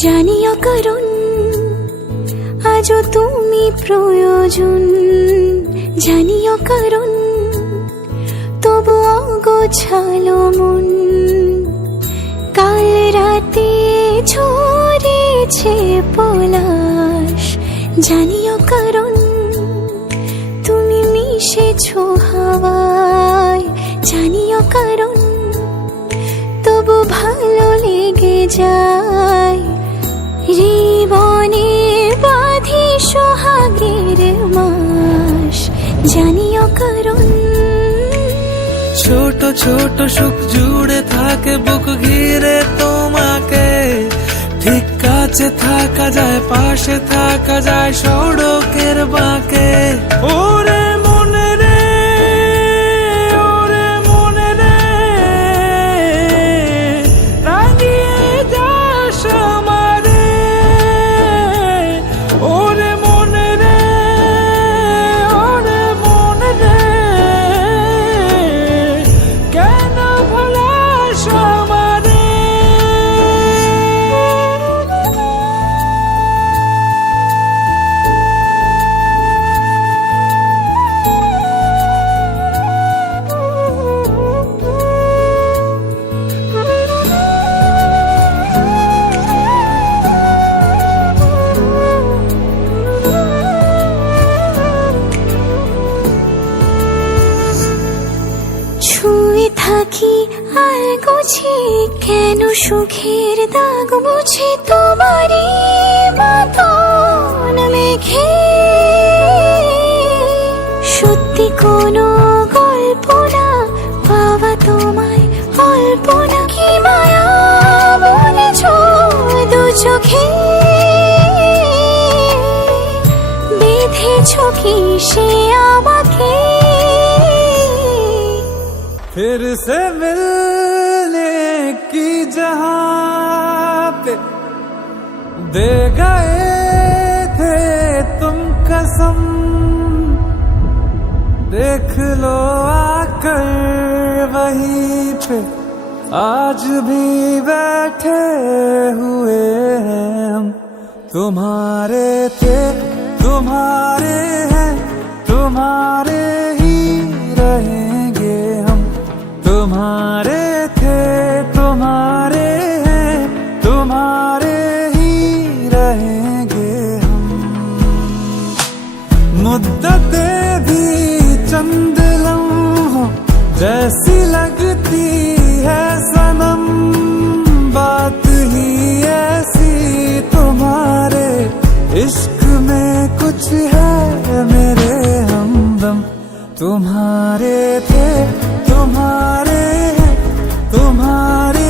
জানিও কারণ আজও তুমি প্রয়োজন, জানিও কারণ তবু অগোছালো মন। কাল রাতে ঝরেছে পলাশ, জানিও কারণ তুমি মিশেছো হাওয়ায়, জানিও কারণ তবু ভালো লেগে যায়। জীবনে বাঁধি সোহাগের মাস, জানিও কারণ ছোট ছোট সুখ জুড়ে থাকে বুক ঘিরে তোমাকে। ঠিক কাছে থাকা যায়, পাশে থাকা যায় সড়কের বাঁকে। ওরে মনে রে, ওরে মনে রে, রাঙিয়ে যাস আমারে। ওরে মনে রে, ওরে মনে রে, কেন ভোলাস আমারে। ছুঁয়ে থাকি আর গুছি কেন সুখের দাগ মুছে তোমারই মতন মেঘে। সত্যি কোনো গল্প না পাওয়া তোমায় অল্প না, কি মায়া বলেছ দু চোখে। বেঁধেছ কি সে আমাকে, फिर से मिलने की जहां पे दे गए थे तुम कसम। देख लो आकर वहीं पे आज भी बैठे हुए हैं हम। तुम्हारे थे, तुम्हारे हैं, तुम्हारे ही रहेंगे हम। तुम्हारे थे, तुम्हारे हैं, तुम्हारे ही रहेंगे हम। मुद्दतें भी चंद लम्हों जैसी लगती है सनम। बात ही ऐसी तुम्हारे इश्क में कुछ है मेरे हमदम। तुम्हारे थे, तुम्हारे हैं, तुम्हारे